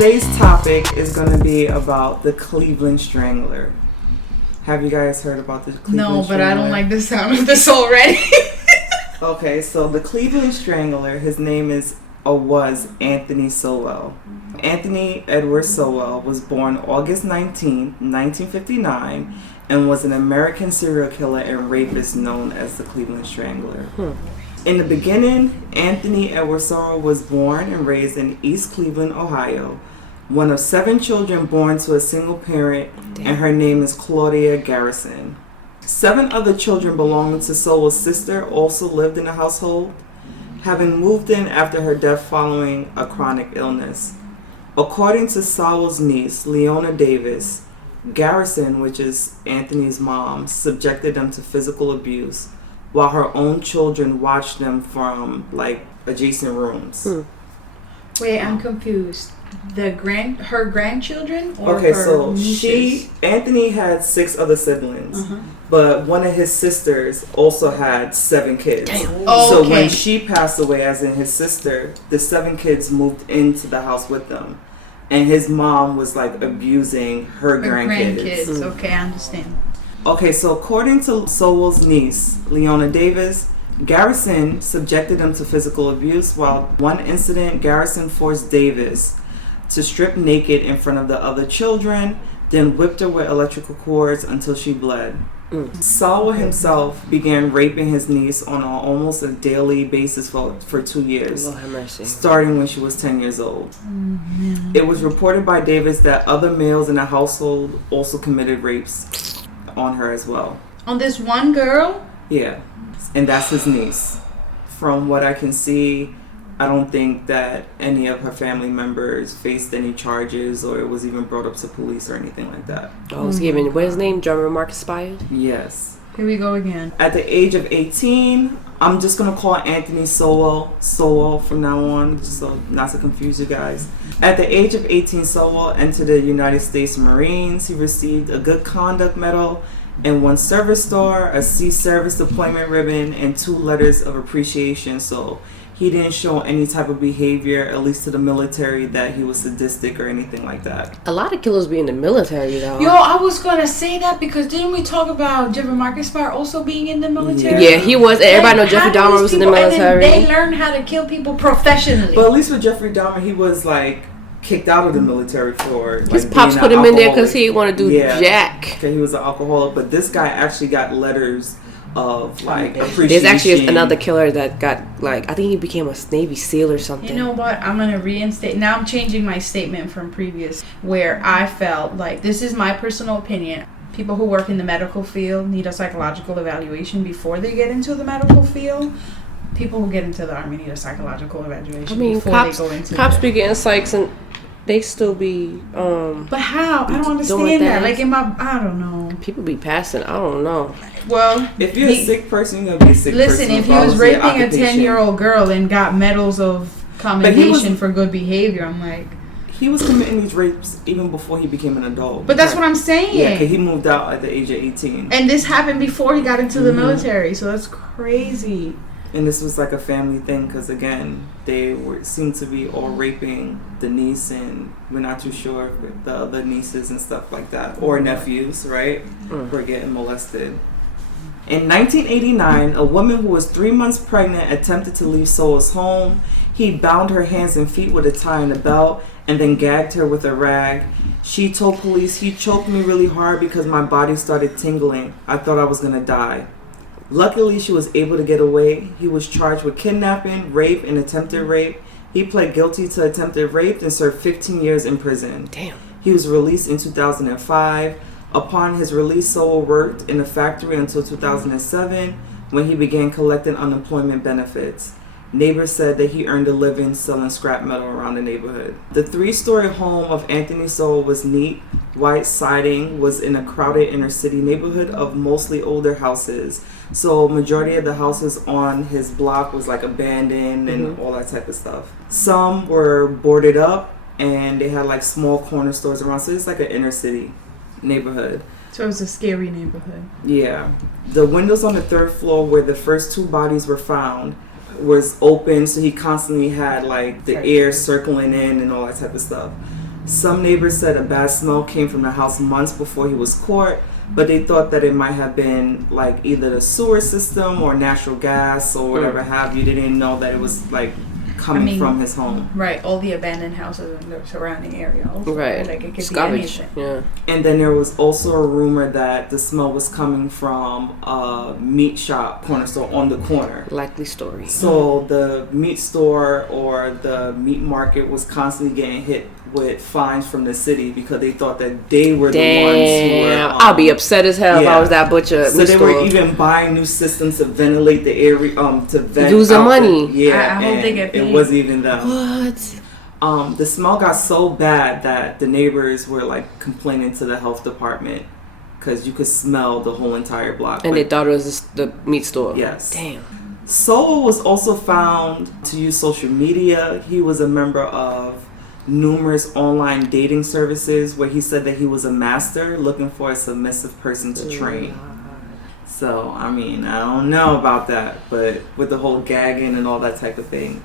today's topic is going to be about the Cleveland Strangler. Have you guys heard about the Cleveland Strangler? No, but I don't like the sound of this already. Okay, so the Cleveland Strangler, his name was Anthony Sowell. Anthony Edward Sowell was born August 19, 1959, and was an American serial killer and rapist known as the Cleveland Strangler. In the beginning, Anthony Edward Sowell was born and raised in East Cleveland, Ohio, one of 7 children born to a single parent, and her name is Claudia Garrison. 7 other children belonging to Sowell's sister also lived in the household, having moved in after her death following a chronic illness. According to Sowell's niece, Leona Davis, Garrison, which is Anthony's mom, subjected them to physical abuse, while her own children watched them from, adjacent rooms. Wait, I'm confused. Her grandchildren? Or okay, her so nieces? Anthony had 6 other siblings, but one of his sisters also had 7 kids. So when she passed away, as in his sister, the 7 kids moved into the house with them. And his mom was abusing her grandkids. Okay, I understand. Okay, so according to Sowell's niece, Leona Davis, Garrison subjected them to physical abuse, while one incident, Garrison forced Davis to strip naked in front of the other children, then whipped her with electrical cords until she bled. Sowell himself began raping his niece on almost a daily basis for 2 years, starting when she was 10 years old. It was reported by Davis that other males in the household also committed rapes on her as well. On this one girl? Yeah, and that's his niece. From what I can see, I don't think that any of her family members faced any charges or it was even brought up to police or anything like that. Oh, was given, what's his name? Drummer Marcus Spires? Yes. Here we go again. At the age of 18, I'm just going to call Anthony Sowell from now on, so not to confuse you guys. At the age of 18, Sowell entered the United States Marines. He received a Good Conduct Medal and 1 service star, a Sea Service Deployment ribbon, and 2 letters of appreciation. So he didn't show any type of behavior, at least to the military, that he was sadistic or anything like that. A lot of killers be in the military, though. Yo, I was gonna say that because didn't we talk about Jeffrey Marcus Spire also being in the military? Yeah, he was. Everybody know Jeffrey Dahmer was in the military. And then they learned how to kill people professionally. But at least with Jeffrey Dahmer, he was kicked out of the military for his pops put him in there because he didn't want to do jack. Okay, he was an alcoholic, but this guy actually got letters of appreciation. There's actually another killer that got I think he became a Navy SEAL or something. You know what? I'm gonna reinstate. Now I'm changing my statement from previous, where I felt this is my personal opinion. People who work in the medical field need a psychological evaluation before they get into the medical field. People who get into the Army need a psychological evaluation before they go into cops be getting psychs and they still be but how? I don't understand that. I don't know. People be passing. I don't know. Well, if you're a sick person, you're gonna be a sick person. Listen, if he was raping a 10-year-old girl and got medals of commendation for good behavior, I'm he was committing these rapes even before he became an adult. But that's what I'm saying. Yeah, because he moved out at the age of 18. And this happened before he got into the military, so that's crazy. And this was a family thing because, again, they seemed to be all raping the niece, and we're not too sure if the other nieces and stuff like that, or nephews, right, were getting molested. In 1989, a woman who was 3 months pregnant attempted to leave Sowell's home. He bound her hands and feet with a tie and a belt and then gagged her with a rag. She told police, "He choked me really hard because my body started tingling. I thought I was going to die." Luckily, she was able to get away. He was charged with kidnapping, rape, and attempted rape. He pled guilty to attempted rape and served 15 years in prison. Damn. He was released in 2005. Upon his release, Sowell worked in a factory until 2007 when he began collecting unemployment benefits. Neighbors said that he earned a living selling scrap metal around the neighborhood. The 3-story home of Anthony Sowell was neat. White siding, was in a crowded inner city neighborhood of mostly older houses. So majority of the houses on his block was abandoned and all that type of stuff. Some were boarded up and they had small corner stores around. So it's an inner city neighborhood. So it was a scary neighborhood. Yeah. The windows on the 3rd floor where the first 2 bodies were found was open, so he constantly had the air circling in and all that type of stuff. Some neighbors said a bad smell came from the house months before he was caught, but they thought that it might have been like either the sewer system or natural gas or whatever have you. They didn't know that it was like coming from his home. Right, all the abandoned houses in the surrounding area. Also. Right. Like it could It's be garbage. anything. Yeah. And then there was also a rumor that the smell was coming from a meat shop corner store on the corner. Likely story. So the meat store or the meat market was constantly getting hit with fines from the city because they thought that they were the ones who were. I'll be upset as hell if I was that butcher. So they were even buying new systems to ventilate the area, to vent. Losing money. Yeah, I hope they get paid. It wasn't even them. What? The smell got so bad that the neighbors were like complaining to the health department because you could smell the whole entire block. And they thought it was the meat store. Yes. Damn. Sowell was also found to use social media. He was a member of numerous online dating services where he said that he was a master looking for a submissive person to train. So, I mean, I don't know about that, but with the whole gagging and all that type of thing.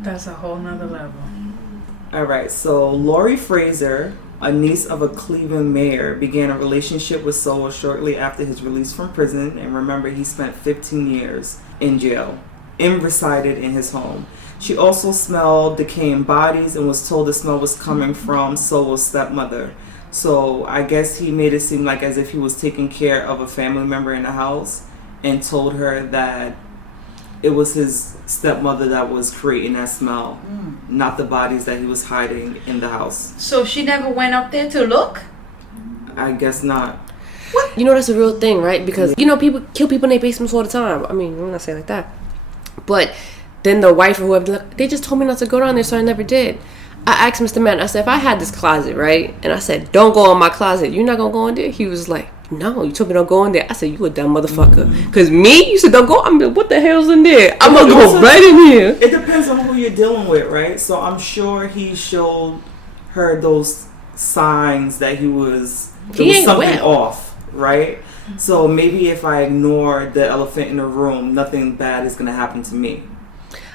That's a whole nother level. All right, so Lori Fraser, a niece of a Cleveland mayor, began a relationship with Sowell shortly after his release from prison. And remember, he spent 15 years in jail and resided in his home. She also smelled decaying bodies and was told the smell was coming from Sowell's stepmother. So I guess he made it seem like as if he was taking care of a family member in the house and told her that it was his stepmother that was creating that smell, not the bodies that he was hiding in the house. So she never went up there to look? I guess not. What? You know, that's a real thing, right? Because, you know, people kill people in their basements all the time. I mean, I'm not saying like that. But then the wife or whoever, like, they just told me not to go down there, so I never did. I asked Mr. Man, I said, if I had this closet, right? And I said, don't go in my closet. You're not going to go in there? He was like, no, you told me don't go in there. I said, you a dumb motherfucker. Because me, you said don't go. I'm like, what the hell's in there? I'm going to go right in here. It depends on who you're dealing with, right? So I'm sure he showed her those signs that there was something off, right? So maybe if I ignore the elephant in the room, nothing bad is going to happen to me.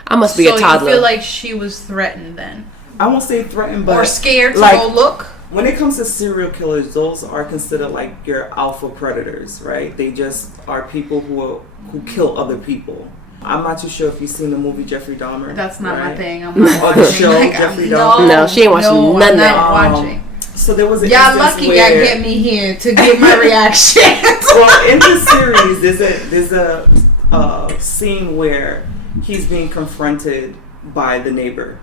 I must be a toddler. So you feel like she was threatened then? I won't say threatened, but... Or scared to like, go look? When it comes to serial killers, those are considered like your alpha predators, right? They just are people who kill other people. I'm not too sure if you've seen the movie Jeffrey Dahmer. That's not right? my thing. I'm not watching. Or the show Jeffrey Dahmer. No, she ain't watching none of that. I'm not watching. So there was an y'all lucky y'all get me here to give my reaction. Well, in this series, there's a scene where he's being confronted by the neighbor,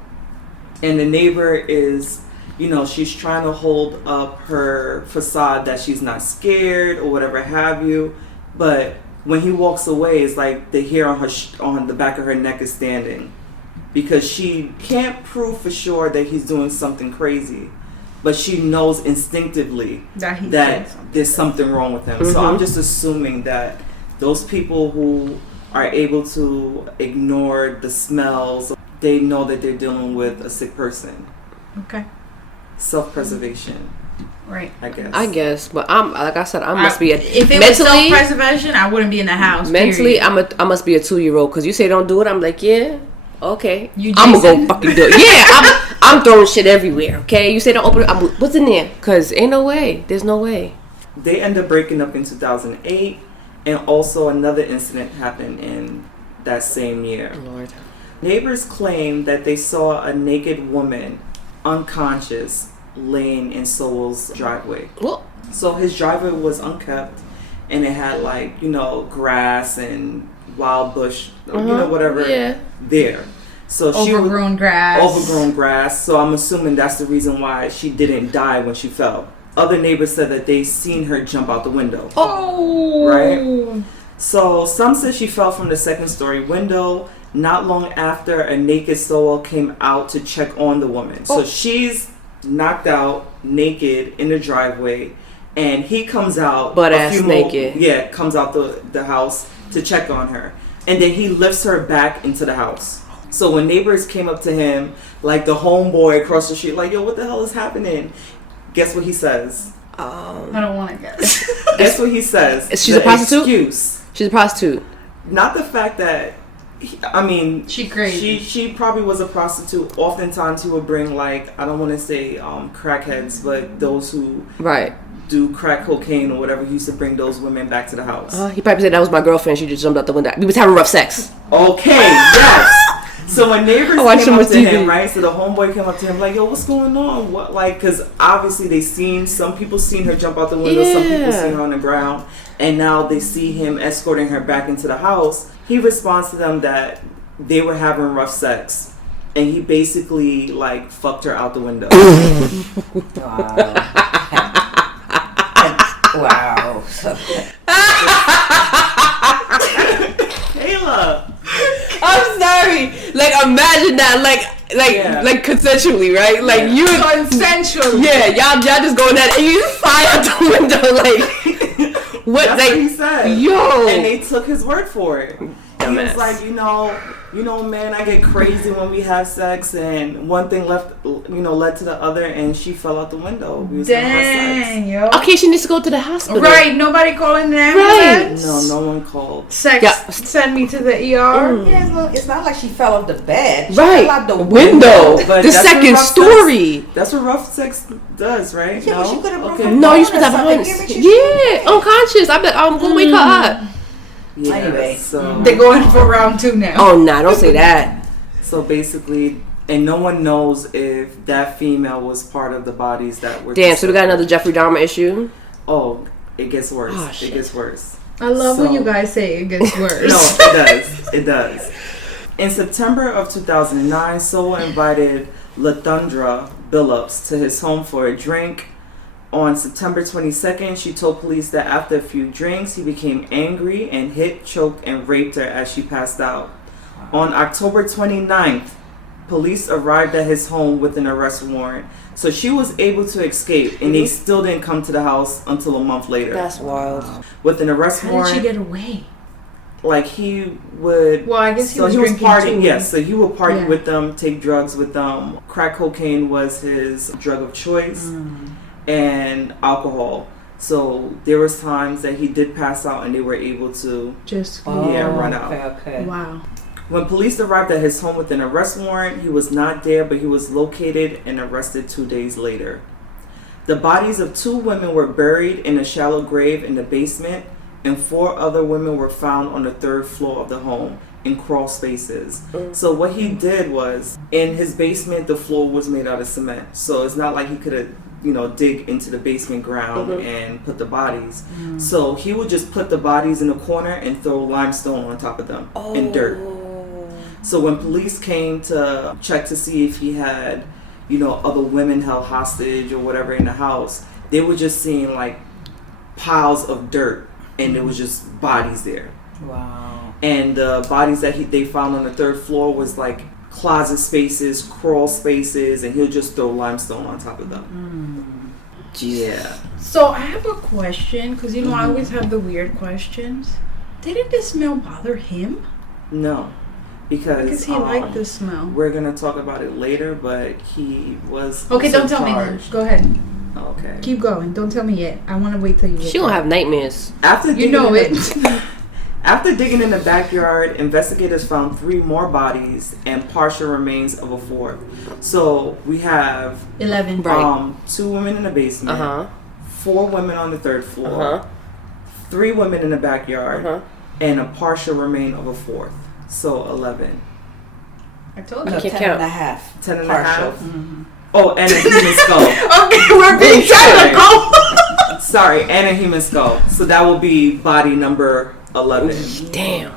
and the neighbor is, you know, she's trying to hold up her facade that she's not scared or whatever have you, but when he walks away, it's like the hair on the back of her neck is standing, because she can't prove for sure that he's doing something crazy, but she knows instinctively that there's something wrong with him. Mm-hmm. So I'm just assuming that those people who are able to ignore the smells, they know that they're dealing with a sick person. Okay. Self-preservation. Right. I guess. But I'm, like I said, I must be a... If it was self-preservation, I wouldn't be in the house. Mentally, I must be a 2-year-old. Because you say don't do it, I'm like, yeah, okay. I'm going to go fucking do it. Yeah, I'm throwing shit everywhere, okay? You say don't open it, what's in there? Because ain't no way. There's no way. They end up breaking up in 2008. And also another incident happened in that same year. Lord. Neighbors claim that they saw a naked woman unconscious laying in Sowell's driveway. Well, so his driveway was unkept, and it had, like, you know, grass and wild bush, you know, whatever there. So overgrown grass. So I'm assuming that's the reason why she didn't die when she fell. Other neighbors said that they seen her jump out the window. Oh, right. So some said she fell from the second-story window. Not long after, a naked Sowell came out to check on the woman. So she's knocked out, naked, in the driveway, and he comes out butt-ass naked. Yeah, comes out the house to check on her. And then he lifts her back into the house. So when neighbors came up to him, like the homeboy across the street, like, yo, what the hell is happening? Guess what he says? I don't want to guess. Guess what he says? She's a prostitute? Excuse. She's a prostitute. Not the fact that She crazy. She probably was a prostitute. Oftentimes he would bring, like, I don't want to say crackheads, but those who do crack cocaine or whatever. He used to bring those women back to the house. He probably said that was my girlfriend. She just jumped out the window. We was having rough sex. Okay, yes. So when neighbors came up to him, right? So the homeboy came up to him like, "Yo, what's going on? What?" Like, because obviously some people seen her jump out the window, some people seen her on the ground, and now they see him escorting her back into the house. He responds to them that they were having rough sex, and he basically like fucked her out the window. Wow. Kayla. I'm sorry. Like, imagine that. Like consensually, right? Like you consensually. Yeah, y'all just going at it and you fly out the window. Like what? That's what he said. Yo. And they took his word for it. He was like, you know, man, I get crazy when we have sex, and one thing led to the other, and she fell out the window. We was Dang, yo. Okay, she needs to go to the hospital. Right, nobody calling the ambulance. Right. No one called. Send me to the ER. Yeah, it's not like she fell off the bed. She right. fell out the window. But the second story. That's what rough sex does, right? Yeah, but she could have broken her No, you should have unconscious. I'm gonna wake her up. Yeah, anyway, so they're going for round 2 now. Oh, nah, don't say that. So basically, and no one knows if that female was part of the bodies that were. Damn, so we got another Jeffrey Dahmer issue? Oh, it gets worse. Oh, shit. It gets worse. I love when you guys say it gets worse. No, it does. It does. In September of 2009, Sowell invited LaTundra Billups to his home for a drink. On September 22nd, she told police that after a few drinks, he became angry and hit, choked, and raped her as she passed out. On October 29th, police arrived at his home with an arrest warrant. So she was able to escape, and they still didn't come to the house until a month later. That's wild. With an arrest warrant. How did she get away? Like, he would... Well, I guess he was drinking partying. too. Yes, so he would party with them, take drugs with them. Crack cocaine was his drug of choice. And alcohol. So there was times that he did pass out and they were able to run out. Okay. Wow. When police arrived at his home with an arrest warrant, he was not there, but he was located and arrested 2 days later. The bodies of 2 women were buried in a shallow grave in the basement, and 4 other women were found on the 3rd floor of the home in crawl spaces. So what he did was, in his basement, the floor was made out of cement. So it's not like he could have dig into the basement ground and put the bodies. So he would just put the bodies in a corner and throw limestone on top of them and dirt. So when police came to check to see if he had, other women held hostage or whatever in the house, they were just seeing like piles of dirt and there was just bodies there. Wow. And the bodies that they found on the 3rd floor was like closet spaces, crawl spaces, and he'll just throw limestone on top of them. Yeah. So I have a question, because I always have the weird questions. Didn't the smell bother him? No, because he liked the smell. We're gonna talk about it later, but he was okay. Don't tell me. Go ahead. Okay. Keep going. Don't tell me yet. I want to wait till you. She don't have nightmares. After it. After digging in the backyard, investigators found 3 more bodies and partial remains of a 4th. So we have 11. 2 women in the basement, 4 women on the 3rd floor, 3 women in the backyard, and a partial remain of a 4th. So 11. I told you. No, 10 and a half. 10 and partial. a half. Oh, and a human skull. Okay, we're being technical. Sorry, and a human skull. So that will be body number 11. Damn.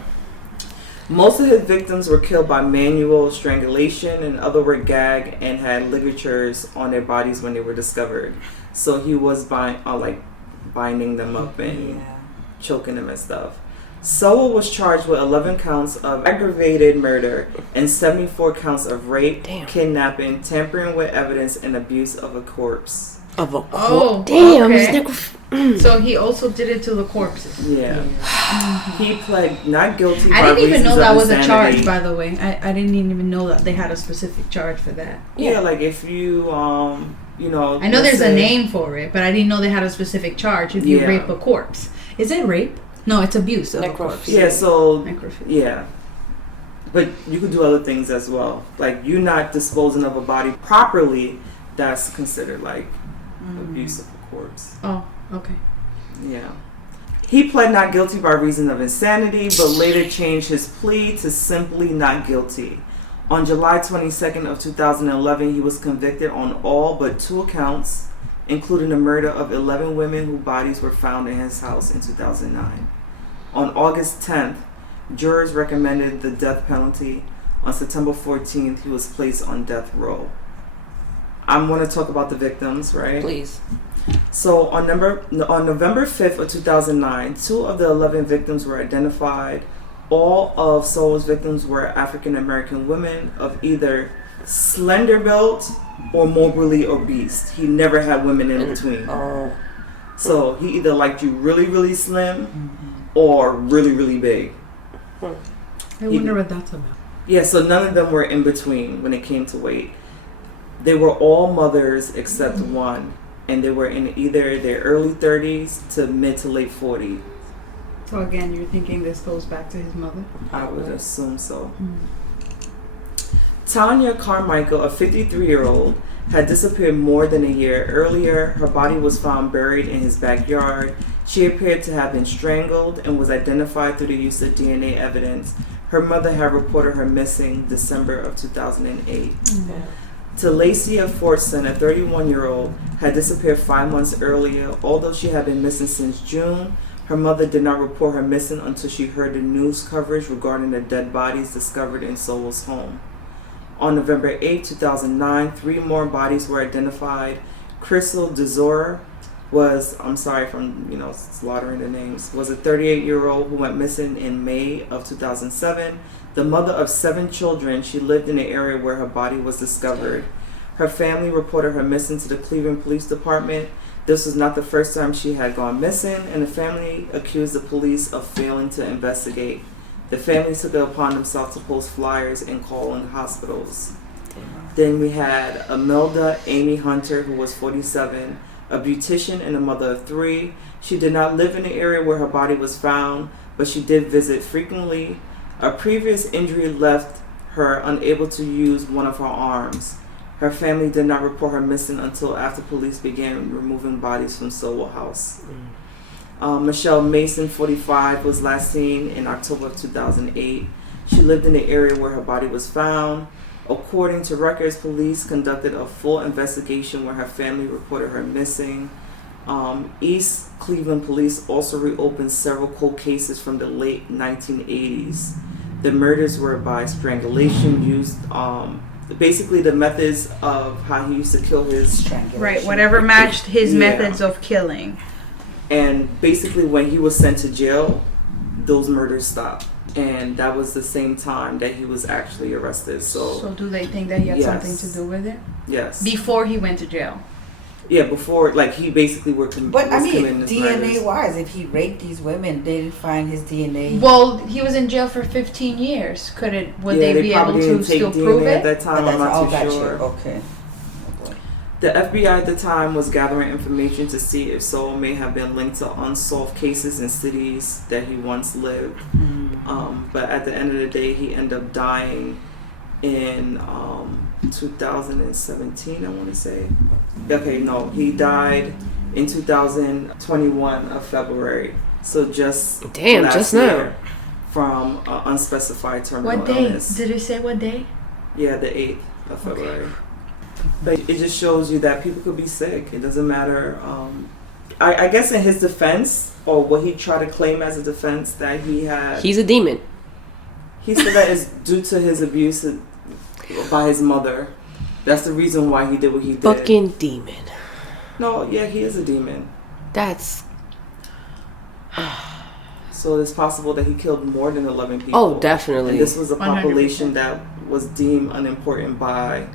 Most of his victims were killed by manual strangulation, and other were gagged and had ligatures on their bodies when they were discovered. So he was binding them up and choking them and stuff. Sowell was charged with 11 counts of aggravated murder and 74 counts of rape, kidnapping, tampering with evidence, and abuse of a corpse. Oh, damn. Okay. So he also did it to the corpses. Yeah. He pled not guilty. I didn't even know that was a charge, by the way. I didn't even know that they had a specific charge for that. Yeah, like if you, I know there's a name for it, but I didn't know they had a specific charge if you rape a corpse. Is it rape? No, it's abuse of a corpse. Yeah, so, necrophilia. Yeah. But you could do other things as well. Like, you not disposing of a body properly, that's considered like abuse of the corpse. Oh, okay. Yeah. He pled not guilty by reason of insanity, but later changed his plea to simply not guilty. On July 22nd of 2011, he was convicted on all but 2 accounts, including the murder of 11 women whose bodies were found in his house in 2009. On August 10th, jurors recommended the death penalty. On September 14th, he was placed on death row. I'm going to talk about the victims, right? Please. So on November 5th of 2009, 2 of the 11 victims were identified. All of Sowell's victims were African American women of either slender built or morbidly obese. He never had women in between. Oh. So he either liked you really, really slim or really, really big. I wonder what that's about. Yeah, so none of them were in between when it came to weight. They were all mothers except one, and they were in either their early 30s to mid to late 40s. So again, you're thinking this goes back to his mother? I would assume so. Tanya Carmichael, a 53-year-old, had disappeared more than a year earlier. Her body was found buried in his backyard. She appeared to have been strangled and was identified through the use of DNA evidence. Her mother had reported her missing December of 2008. Talacia Fortson, a 31-year-old, had disappeared 5 months earlier. Although she had been missing since June, her mother did not report her missing until she heard the news coverage regarding the dead bodies discovered in Sowell's home. On November 8, 2009, 3 more bodies were identified. Crystal DeZora was, I'm sorry from, slaughtering the names, was a 38-year-old who went missing in May of 2007. The mother of 7 children, she lived in the area where her body was discovered. Her family reported her missing to the Cleveland Police Department. This was not the first time she had gone missing, and the family accused the police of failing to investigate. The family took it upon themselves to post flyers and call in hospitals. Then we had Imelda Amy Hunter, who was 47, a beautician and a mother of 3. She did not live in the area where her body was found, but she did visit frequently. A previous injury left her unable to use one of her arms. Her family did not report her missing until after police began removing bodies from Sowell House. Michelle Mason, 45, was last seen in October of 2008. She lived in the area where her body was found. According to records, police conducted a full investigation where her family reported her missing. East Cleveland police also reopened several cold cases from the late 1980s. The murders were by strangulation, used basically the methods of how he used to kill his Strangulation. Right, whatever matched his Yeah. methods of killing. And basically when he was sent to jail, those murders stopped. And that was the same time that he was actually arrested. So do they think that he had Yes. something to do with it? Yes. Before he went to jail? Yeah, before, like, he basically But was committing his DNA murders. wise, if he raped these women, they didn't find his DNA. Well, he was in jail for 15 years. Would Yeah, they be able probably to didn't take still DNA prove at it? that time. But I'm that's all not too got sure. you. Okay. Oh, boy. The FBI at the time was gathering information to see if Sowell may have been linked to unsolved cases in cities that he once lived. But at the end of the day, he ended up dying in 2017, I want to say. Okay, no, he died in 2021 of February. So just last just now. year from unspecified terminal What day? illness. Did it say what day? Yeah, the 8th of February. But it just shows you that people could be sick. It doesn't matter. I guess in his defense, or what he tried to claim as a defense, that he had... He's a demon. He said that it's due to his abuse by his mother. That's the reason why he did what he did. Fucking demon. No, yeah, he is a demon. That's... So it's possible that he killed more than 11 people. Oh, definitely. And this was a 100%. population that was deemed unimportant by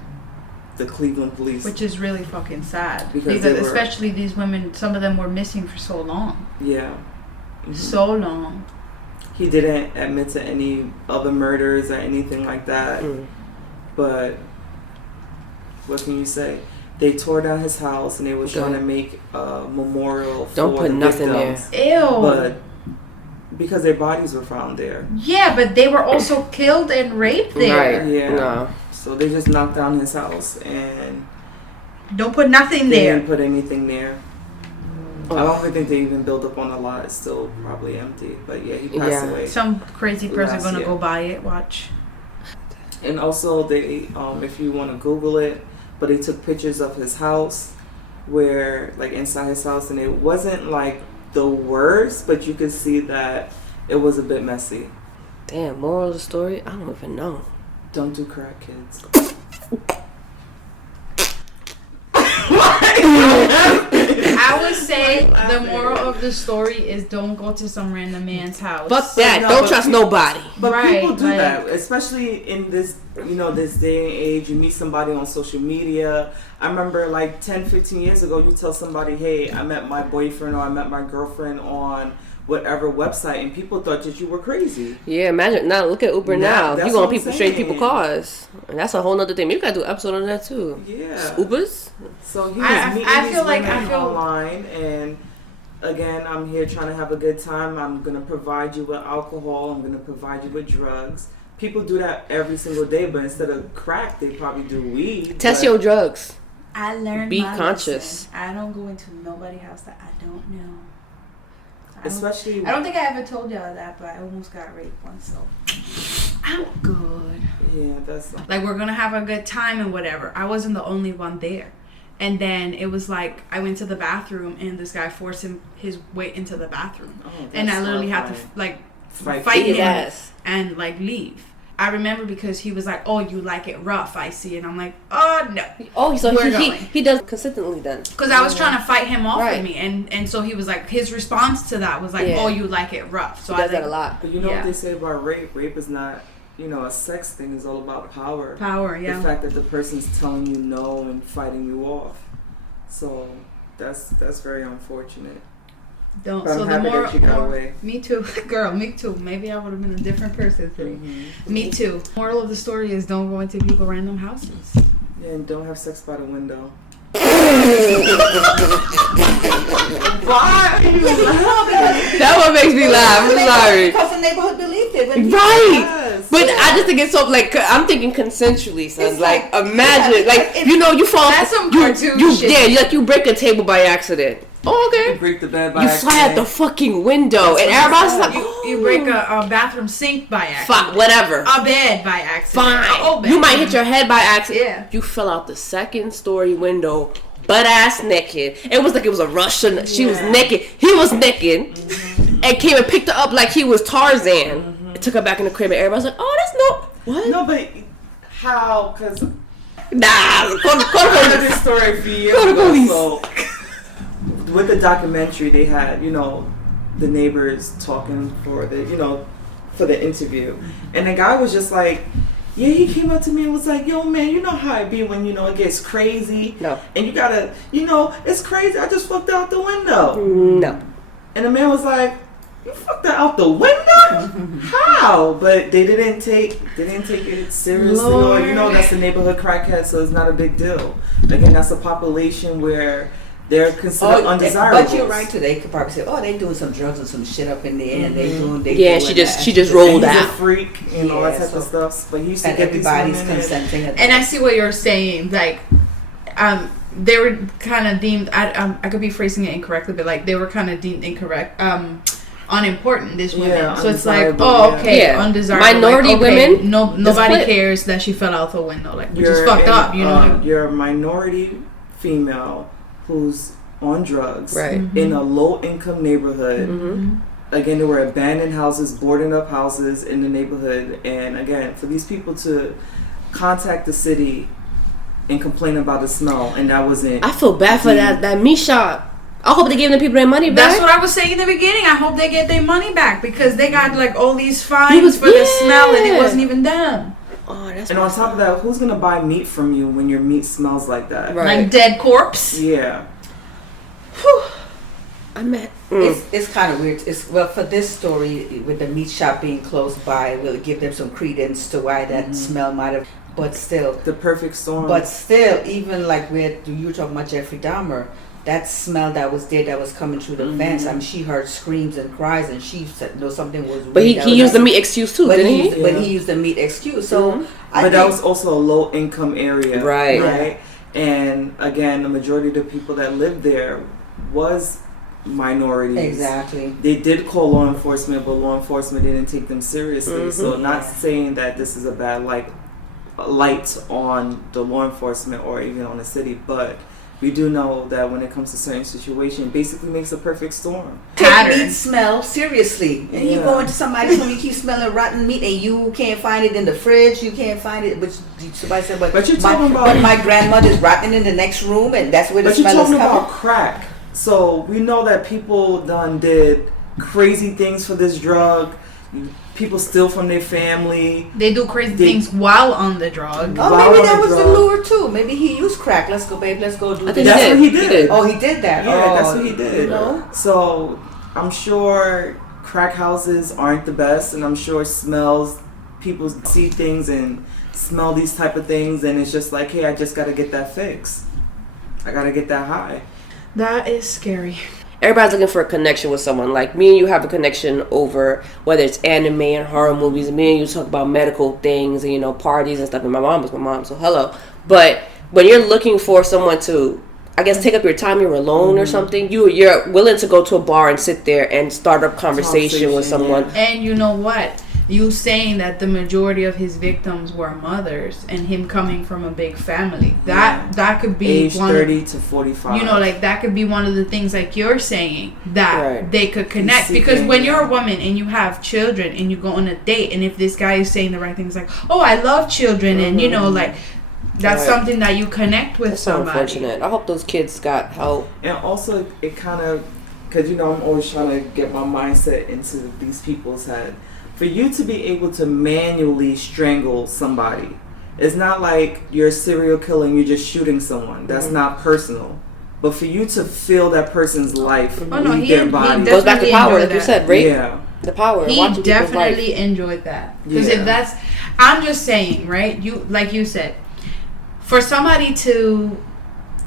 the Cleveland police. Which is really fucking sad. Because Because they were- especially these women, some of them were missing for so long. Yeah. Mhm. So long. He didn't admit to any other murders or anything like that. But what can you say? They tore down his house and they were trying to make a memorial Don't for put the nothing victims. Ew. But Because their bodies were found there. Yeah, but they were also killed and raped there. Right. Yeah. No. So they just knocked down his house and Don't put nothing they there. didn't put anything there. I don't even think they even built up on the lot. It's still probably empty. But yeah, he passed away. Some crazy person Last gonna year. go buy it. Watch. And also, they, if you want to Google it, but they took pictures of his house, where like inside his house, and it wasn't like the worst, but you could see that it was a bit messy. Damn, moral of the story? I don't even know. Don't do crack, kids. I would say the moral of the story is don't go to some random man's house. Fuck that. No, Don't but trust nobody. But Right, people do like- that, especially in this, this day and age. You meet somebody on social media. I remember like 10, 15 years ago, you tell somebody, hey, I met my boyfriend or I met my girlfriend on whatever website, and people thought that you were crazy. Yeah, imagine. Now, look at Uber now. That's You gonna what I'm people straight saying. people cars. And that's a whole nother thing. Maybe we gotta do an episode on that too. Yeah. Ubers? So he was I meeting feel these like- women I feel- online, and again, I'm here trying to have a good time. I'm gonna provide you with alcohol. I'm gonna provide you with drugs. People do that every single day, but instead of crack, they probably do weed. Test but- your drugs. I learned Be my conscious. lesson. I don't go into nobody's house that I don't know. Especially, I don't think I ever told y'all that, but I almost got raped once, so I'm good. yeah, that's Like, we're gonna have a good time and whatever. I wasn't the only one there. And then it was like, I went to the bathroom and this guy forced his way into the bathroom. And I literally had to, like, fight His him ass. and, like, leave. I remember because he was like, oh, you like it rough, I see. And I'm like, oh, no. Oh, so We're he going. he does consistently then. Because I was trying to fight him off Right. of me. And so he was like, his response to that was like, Yeah. oh, you like it rough. So He does I that like a lot. But you know Yeah. what they say about rape? Rape is not, a sex thing. It's all about power. power, yeah. The fact that the person's telling you no and fighting you off. So that's very unfortunate. Don't. But I'm So the happy more, that you got away. me too, girl, me too. Maybe I would have been a different person today. Mm-hmm. Me too. Moral of the story is don't go into people random houses. Yeah, and don't have sex by the window. Why? That one makes me laugh. I'm sorry. Because the neighborhood believed it. When Right. Yes. But I just think it's so, like, I'm thinking consensually, son. It's Like, like- imagine, yeah, like, if- you know, you fall. That's some you, cartoon you, shit. Yeah, you break a table by accident. Oh, You okay. break the bed by You fly out the accident. fucking window, and That's what everybody's I like, said. You break a bathroom sink by accident. fuck, whatever. A bed by accident. Fine. A whole bed. You might hit your head by accident. Yeah. You fell out the second story window, butt ass naked. It was like it was a Russian. She was Yeah. naked. He was naked, and came and picked her up like he was Tarzan. And took her back in the crib, and everybody's like, "Oh, that's no what? No, but how? Because Nah, call the I heard police. this story a few years Call the ago. police. So with the documentary, they had the neighbors talking for the interview, and the guy was just like, yeah, he came up to me and was like, yo, man, you know how it be when it gets crazy, No. and you gotta, it's crazy. I just fucked out the window, No. and the man was like, you fucked her out the window? How? But they didn't take it seriously, Lord. or that's the neighborhood crackhead, so it's not a big deal. Again, that's a population where they're considered undesirable. But you're right too. They could probably say, "Oh, they doing some drugs or some shit up in there, and they doing." Yeah, she just rolled And he's a out. freak and all that Yeah, type of so- stuff. But he used to And get these everybody's women in. consenting. And I see what you're saying. Like, they were kind of deemed. I could be phrasing it incorrectly, but like they were kind of deemed incorrect. Unimportant. These women. Yeah, so it's like, undesirable, oh, yeah. okay, Yeah. undesirable. Minority like, okay, women, nobody split. cares that she fell out the window. Like, which is fucked up. You're a minority female who's on drugs Right. in a low-income neighborhood. Mm-hmm. Again, there were abandoned houses, boarding up houses in the neighborhood, and again, for these people to contact the city and complain about the smell, and that wasn't. I feel bad for that meat shop. I hope they gave the people their money back. That's what I was saying in the beginning. I hope they get their money back because they got like all these He fines was- for the yeah. smell and it wasn't even them. Oh, that's And on top of that, who's gonna buy meat from you when your meat smells like that? Right. Like dead corpse. Yeah. I met. It's kind of weird. For this story with the meat shop being close by, will give them some credence to why that smell might have. But still, The perfect storm. even like where you were talking about Jeffrey Dahmer, that smell that was there that was coming through the vents. I mean, she heard screams and cries, and she said, "No, something was." But he used the meat excuse too, didn't he? But he used the meat excuse. So, but that was also a low income area, right? Right. And again, the majority of the people that lived there was minorities. Exactly. They did call law enforcement, but law enforcement didn't take them seriously. So, not saying that this is a bad light on the law enforcement or even on the city, but we do know that when it comes to certain situations, basically makes a perfect storm. Take meat smell seriously. And you go into somebody's home, you keep smelling rotten meat, and you can't find it in the fridge. You can't find it. Which somebody said, but you're talking about my grandmother's rotting in the next room, and that's where the smell is coming. But you're talking about crack. So we know that people did crazy things for this drug. People steal from their family. They do crazy things while on the drug. Oh, maybe that was the lure too. Maybe he used crack. Let's go, babe. Let's go do this. That's what he did. Oh, he did that. Yeah, that's what he did. You know? So I'm sure crack houses aren't the best, and I'm sure people see things and smell these type of things, and it's just like, hey, I just got to get that fix. I got to get that high. That is scary. Everybody's looking for a connection with someone. Like me and you have a connection over whether it's anime and horror movies. And me and you talk about medical things and parties and stuff. And my mom was my mom, so hello. But when you're looking for someone to, I guess, take up your time, you're alone or something, you're willing to go to a bar and sit there and start up conversation with someone. And you know what? You saying that the majority of his victims were mothers, and him coming from a big family. That could be age 30 to 45. That could be one of the things like you're saying that they could connect. Because when you're a woman and you have children and you go on a date, and if this guy is saying the right things like, "Oh, I love children," and that's something that you connect with. That's somebody. So unfortunate. I hope those kids got help. And also, it kind of, because I'm always trying to get my mindset into these people's head. For you to be able to manually strangle somebody, it's not like you're a serial killer and you're just shooting someone. That's not personal. But for you to feel that person's life leave their body, it goes back to power, like you said, right? Yeah, the power. He definitely enjoyed that. Because if that's, I'm just saying, right? You, like you said, for somebody to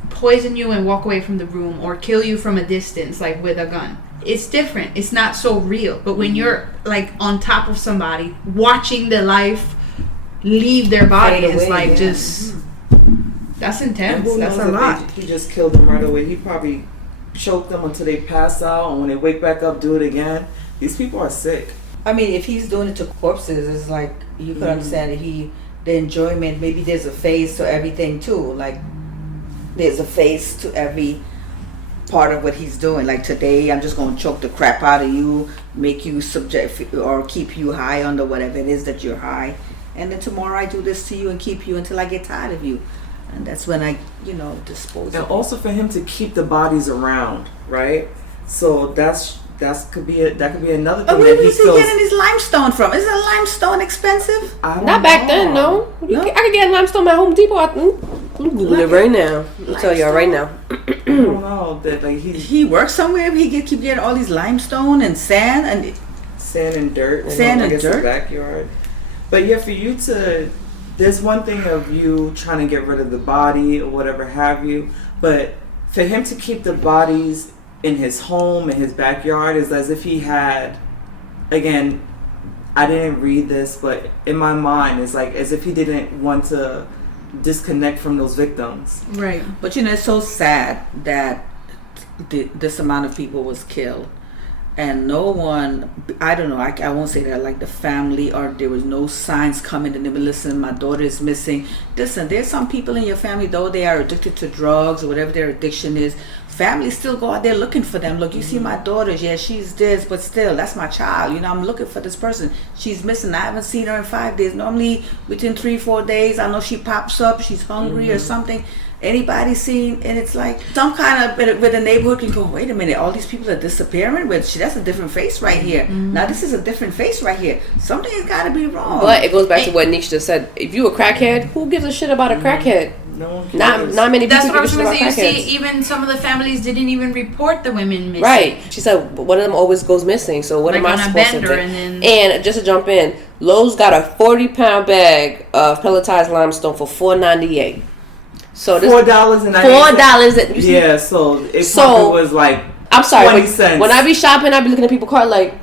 poison you and walk away from the room or kill you from a distance, like with a gun. It's different. It's not so real. But when you're like on top of somebody, watching their life leave their body, it's like just that's intense. That's a lot. He just killed them right away. He probably choked them until they pass out, and when they wake back up, do it again. These people are sick. I mean, if he's doing it to corpses, it's like you could understand that the enjoyment. Maybe there's a phase to everything too. Like there's a phase to every part of what he's doing. Like today, I'm just going to choke the crap out of you, make you subject or keep you high under whatever it is that you're high, and then tomorrow I do this to you and keep you until I get tired of you, and that's when I dispose. And also for him to keep the bodies around, right? So that could be another thing. Where is he getting his limestone from? Is the limestone expensive? Not back then, no. I could get limestone at Home Depot. I'm Googling it right now. I'll tell y'all right now. I don't know that he works somewhere. He keep getting all these limestone and sand and dirt. The backyard. But yeah, for you to, there's one thing of you trying to get rid of the body or whatever have you, but for him to keep the bodies in his home, in his backyard, is as if he had, again, I didn't read this, but in my mind, it's like as if he didn't want to disconnect from those victims. Right. But it's so sad that this amount of people was killed. And no one, I don't know, I won't say that like the family, or there was no signs coming and they were, listen, my daughter is missing. Listen, there's some people in your family, though they are addicted to drugs or whatever their addiction is, families still go out there looking for them. Look, you see my daughter, yeah, she's this, but still, that's my child. I'm looking for this person. She's missing. I haven't seen her in 5 days. Normally, within 3-4 days, I know she pops up, she's hungry or something. Anybody seen, and it's like some kind of with the neighborhood can go, wait a minute, all these people are disappearing, that's a different face right here. Now this is a different face right here. Something's got to be wrong. But it goes back to what Nietzsche just said. If you a crackhead, who gives a shit about a crackhead? No one not many people. That's what I was going to say. You see, even some of the families didn't even report the women missing. Right. She said one of them always goes missing. So what am I supposed to do? And just to jump in, Lowe's got a 40-pound bag of pelletized limestone for $4.98. So this $4.99. Yeah, so it probably was like I'm sorry, 20 cents. When I be shopping, I be looking at people's cart like,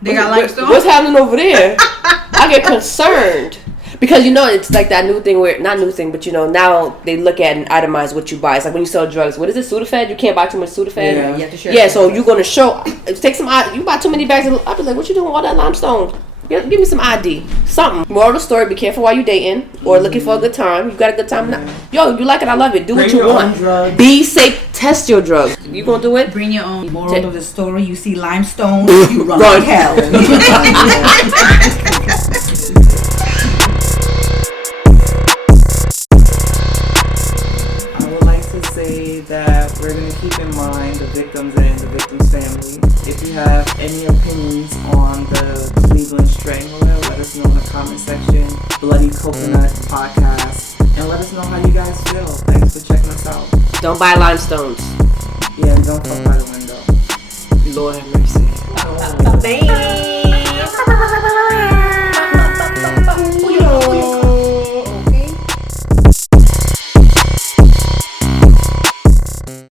they got limestone. What's happening over there? I get concerned. Because, it's like that new thing where, not new thing, but, now they look at and itemize what you buy. It's like when you sell drugs. What is it, Sudafed? You can't buy too much Sudafed? Yeah, you have to share. Yeah, so you're going to show, you buy too many bags. I'll be like, what you doing with all that limestone? Give me some ID. Something. Moral of the story, be careful while you're dating or looking for a good time. You got a good time now. Yo, you like it, I love it. Do what you want. Be safe. Test your drugs. You going to do it? Bring your own. Moral of the story, you see limestone, you run like hell. That we're going to keep in mind the victims and the victim's family. If you have any opinions on the Cleveland Strangler, let us know in the comment section. Bloody Coconut Podcast, and let us know how you guys feel. Thanks for checking us out. Don't buy limestones. Yeah, and don't fuck by the window. Lord have mercy. Thanks.